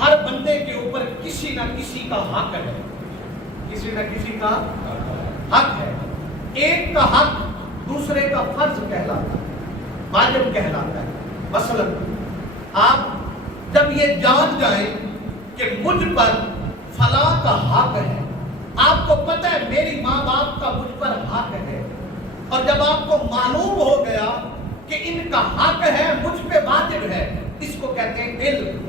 ہر بندے کے اوپر کسی نہ کسی کا حق ہے، کسی نہ کسی کا حق ہے. ایک کا حق دوسرے کا فرض کہلاتا ہے، واجب کہلاتا ہے. مثلا آپ جب یہ جان جائیں کہ مجھ پر فلاں کا حق ہے، آپ کو پتہ ہے میری ماں باپ کا مجھ پر حق ہے، اور جب آپ کو معلوم ہو گیا کہ ان کا حق ہے مجھ پہ واجب ہے، اس کو کہتے ہیں علم.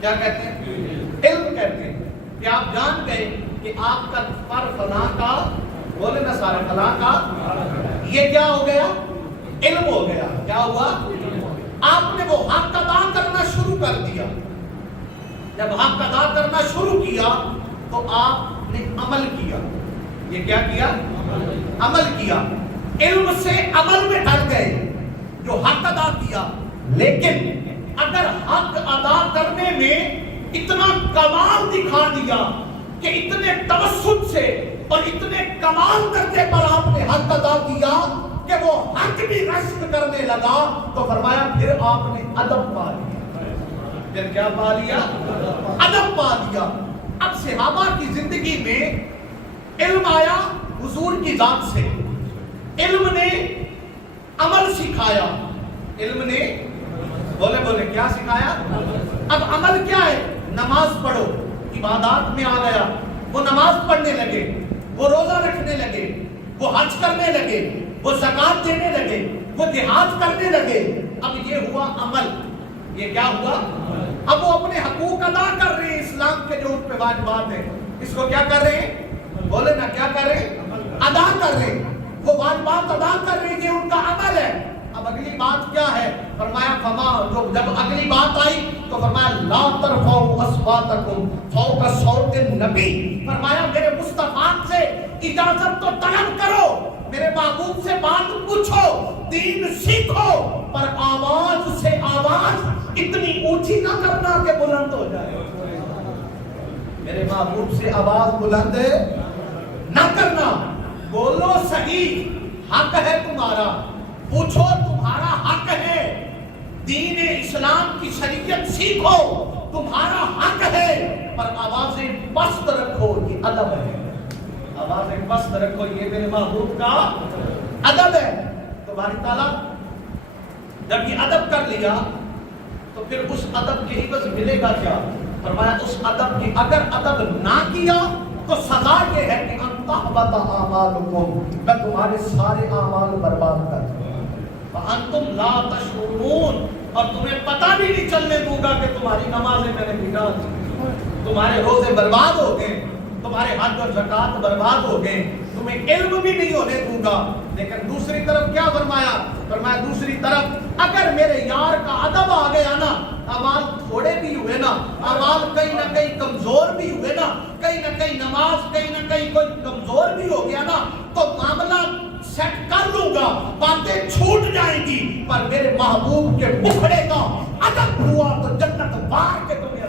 کیا کہتے ہیں؟ علم کہتے ہیں. کہ آپ جان گئے کہ آپ کا پر فلاں کا، بولے نا سارے فلاں کا، یہ کیا ہو گیا؟ علم ہو گیا. کیا ہوا؟ آپ نے وہ حق ادا کرنا شروع کر دیا. جب حق ادا کرنا شروع کیا تو آپ نے عمل کیا. یہ کیا کیا؟ عمل کیا. علم سے عمل میں ڈر گئے جو حق ادا کیا. لیکن اگر حق ادا کرنے میں اتنا کمال دکھا دیا کہ اتنے توسط سے اور اتنے کمال درجے پر آپ نے حق ادا کیا کہ وہ حق بھی رشک کرنے لگا، تو فرمایا پھر آپ نے ادب پا لیا. پھر کیا پا لیا؟ ادب پا لیا. اب صحابہ کی زندگی میں علم آیا حضور کی ذات سے، علم نے عمل سکھایا. علم نے بولے کیا سکھایا؟ اب عمل کیا ہے؟ نماز پڑھو. عبادات میں آ گیا، وہ نماز پڑھنے لگے، وہ روزہ رکھنے لگے، وہ حج کرنے لگے، وہ زکات دینے لگے، وہ جہاد کرنے لگے. اب یہ ہوا عمل. یہ کیا ہوا؟ اب وہ اپنے حقوق ادا کر رہے ہیں اسلام کے جو ان پہ واجبات ہیں. اس کو کیا کر رہے ہیں؟ بولے نا کیا کر رہے ہیں؟ ادا کر رہے ہیں. وہ واجبات ادا کر رہے ہیں، یہ ان کا عمل ہے. اب اگلی بات کیا ہے؟ فرمایا جب اگلی بات آئی تو فرمایا لا ترفعوا اصواتکم فوق صوت النبی. فرمایا میرے مصطفیٰ سے اجازت تو طلب کرو، میرے محبوب سے بات پوچھو، دین سیکھو، پر آواز سے آواز اتنی اونچی نہ کرنا کہ بلند ہو جائے. میرے محبوب سے آواز بلند نہ کرنا. بولو صحیح، حق ہے تمہارا، پوچھو تمہارا حق ہے، دین اسلام کی شریعت سیکھو تمہارا حق ہے، پر آوازیں پست رکھو، یہ ادب ہے. آوازیں پست رکھو، یہ میرے محبوب کا ادب ہے. تو باری تعالیٰ جب یہ ادب کر لیا تو پھر اس ادب کے عوض ملے گا کیا؟ فرمایا اس ادب کی اگر ادب نہ کیا تو سزا یہ ہے کہ انتحبط اعمالکم، میں تمہارے سارے اعمال برباد کر دوں. وانتم لا تشعرون، اور تمہیں پتہ بھی نہیں چلنے دوں گا کہ تمہاری نمازیں میں نے بگاڑ دی، تمہارے روزے برباد ہو گئے، تمہارے حج اور زکات برباد ہو گئے، تمہیں علم بھی نہیں ہونے دوں گا. لیکن دوسری طرف کیا فرمایا؟ فرمایا دوسری طرف اگر میرے یار کا ادب آ گیا نا، اعمال تھوڑے بھی ہوئے نا، اعمال کہیں نہ کہیں کمزور بھی ہوئے نا، کہیں نہ کہیں نماز کہیں نہ کہیں کوئی کمزور بھی ہو گیا نا، تو معاملہ سیٹ کر لوں گا، باتیں چھوٹ جائیں گی، پر میرے محبوب کے مکھڑے کا ادب ہوا تو جنت بار کے تمہیں